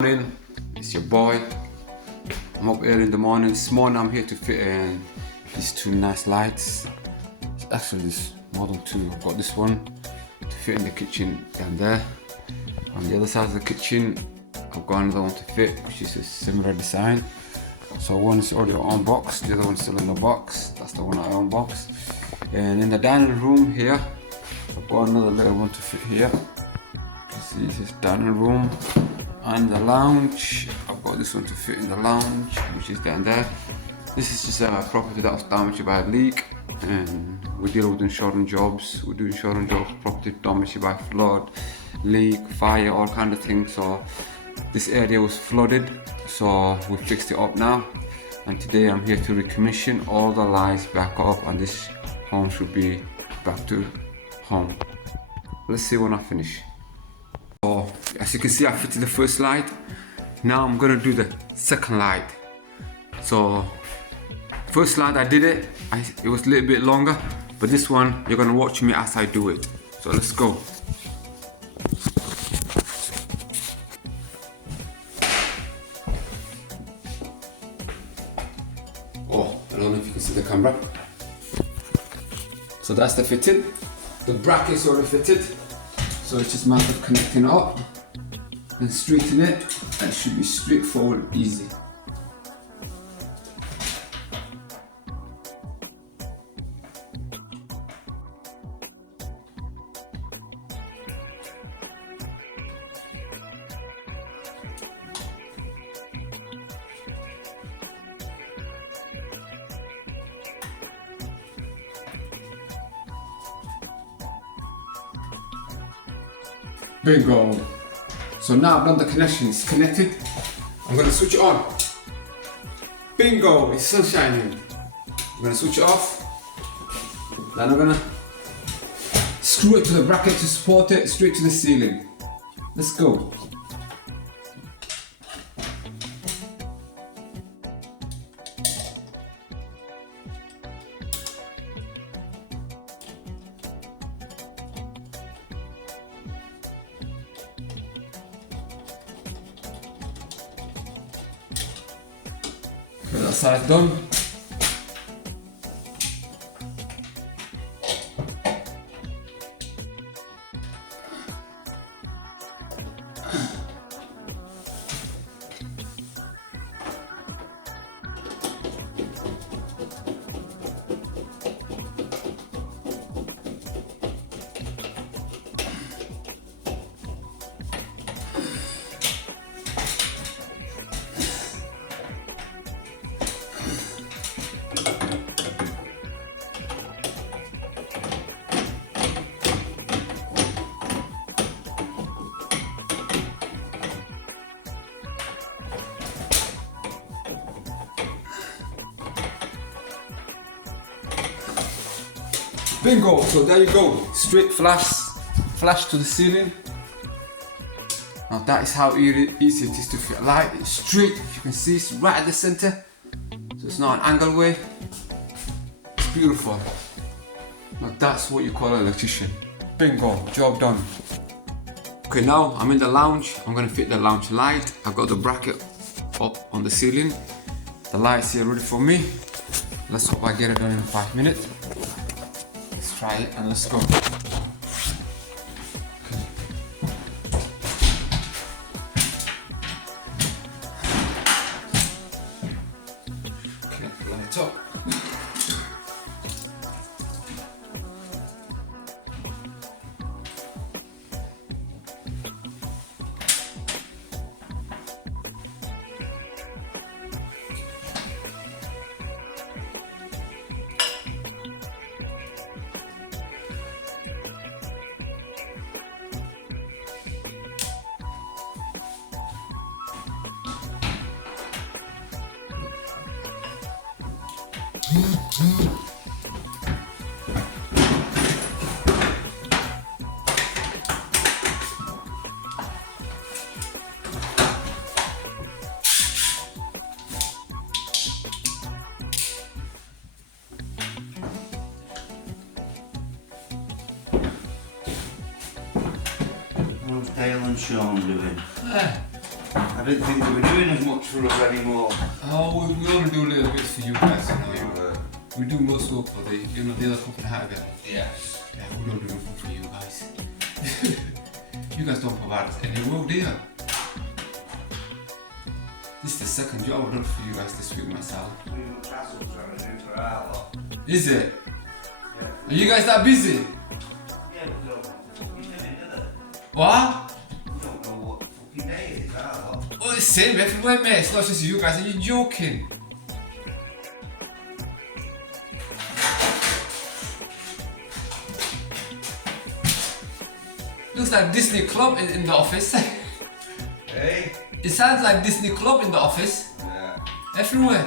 Morning, it's your boy. I'm up early in the morning. This morning I'm here to fit in these two nice lights. It's actually this more than two. I've got this one to fit in the kitchen down there. On the other side of the kitchen I've got another one to fit, which is a similar design. So one is already unboxed, the other one's still in the box. That's the one I unboxed. And in the dining room here I've got another little one to fit here. You can see this is dining room. And the lounge, I've got this one to fit in the lounge, which is down there. This is just a property that was damaged by a leak, and we deal with insurance jobs. We do insurance jobs, property damaged by flood, leak, fire, all kind of things. So this area was flooded, so we fixed it up now. And today I'm here to recommission all the lights back up, and this home should be back to home. Let's see when I finish. So as you can see, I fitted the first light. Now I'm gonna do the second light. So first light I did it, it was a little bit longer, but this one you're gonna watch me as I do it. So let's go. Oh, I don't know if you can see the camera. So that's the fitting. The bracket's already fitted. So it's just a matter of connecting it up and straighten it. That should be straightforward, easy. Bingo! So now I've done the connection, it's connected. I'm gonna switch it on. Bingo! It's sun shining. I'm gonna switch it off. Then I'm gonna screw it to the bracket to support it straight to the ceiling. Let's go. Okay, that side's done. Bingo! So there you go, straight flash to the ceiling. Now that is how easy it is to fit a light. It's straight, if you can see, it's right at the center. So it's not an angle way. It's beautiful. Now that's what you call an electrician. Bingo, job done. Okay, now I'm in the lounge. I'm gonna fit the lounge light. I've got the bracket up on the ceiling. The light's here ready for me. Let's hope I get it done in 5 minutes. Let's try it and let's go. Connect the light up. How's Dale and Sean doing? I didn't think they were doing as much for us anymore. Oh, we only do little bits for you guys, you know. We do most work for the other company hire them. Yeah. Yeah, we don't do anything for you guys. You guys don't provide us any work, do you? This is the second job I've done for you guys this week myself. Is it? Yeah. Are you guys that busy? Yeah, we don't know what fucking day is it? What? We don't know what fucking day is that. Oh, it's the same everywhere, mate. It's not just you guys. Are you joking? Looks like Disney Club in the office. Hey? It sounds like Disney Club in the office. Yeah. Everywhere.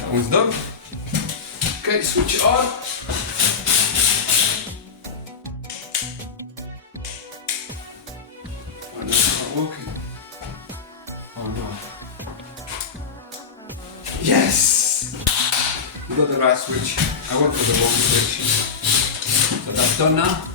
That one's done. Okay, switch it on. Oh no, it's not working. Oh no. Yes! We got the right switch. I went for the wrong switch. So that's done now.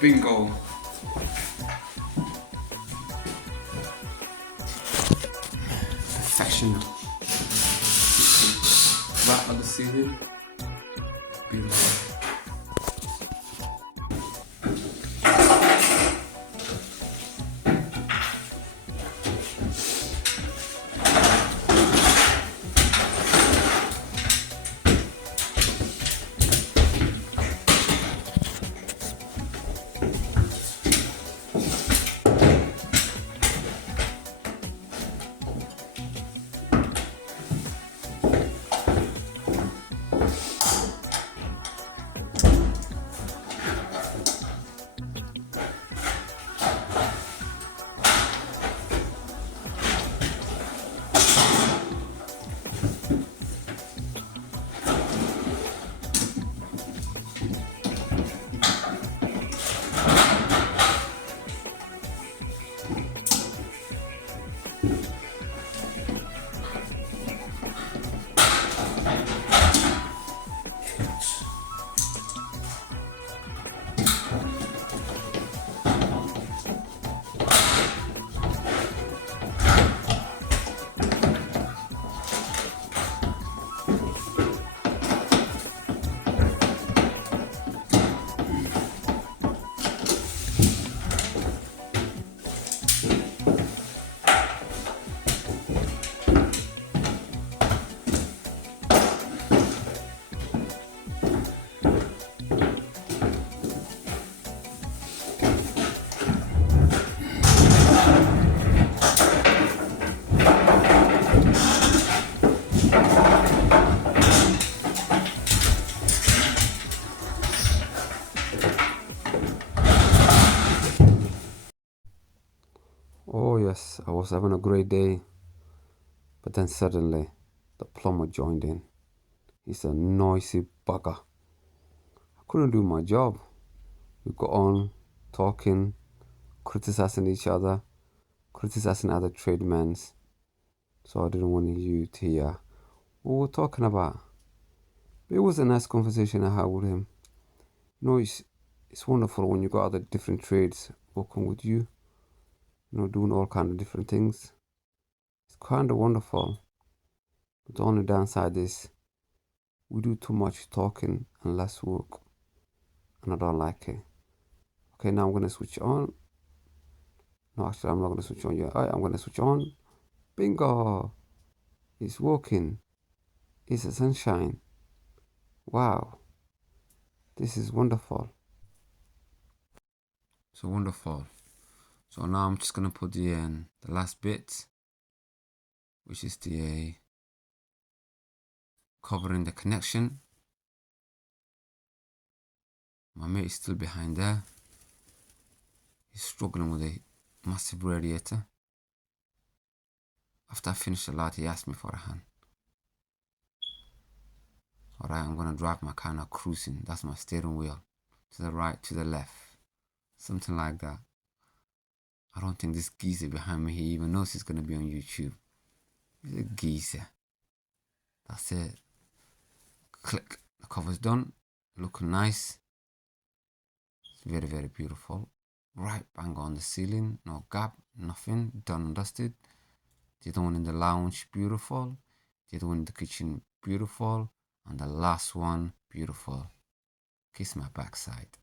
Bingo. Perfection. Right on the ceiling. Beautiful. Oh yes, I was having a great day, but then suddenly the plumber joined in. He's a noisy bugger. I couldn't do my job. We got on talking, criticizing each other, criticizing other tradesmen. So I didn't want you to hear what we were talking about. But it was a nice conversation I had with him. You know, it's wonderful when you got other different trades working with you. You know, doing all kind of different things. It's kind of wonderful. But the only downside is we do too much talking and less work. And I don't like it. Okay, now I'm going to switch on. No, actually, I'm not going to switch on yet. I'm going to switch on. Bingo! It's walking. It's the sunshine. Wow. This is wonderful. So wonderful. So now I'm just gonna put the last bit, which is the covering the connection. My mate is still behind there. He's struggling with a massive radiator. After I finished the light, he asked me for a hand. Alright, I'm gonna drive my car now cruising. That's my steering wheel. To the right, to the left. Something like that. I don't think this geezer behind me, he even knows he's gonna be on YouTube. He's a geezer. That's it. Click. The cover's done. Looking nice. It's very, very beautiful. Right bang on the ceiling. No gap, nothing. Done and dusted. The other one in the lounge, beautiful. The other one in the kitchen, beautiful. And the last one, beautiful. Kiss my backside.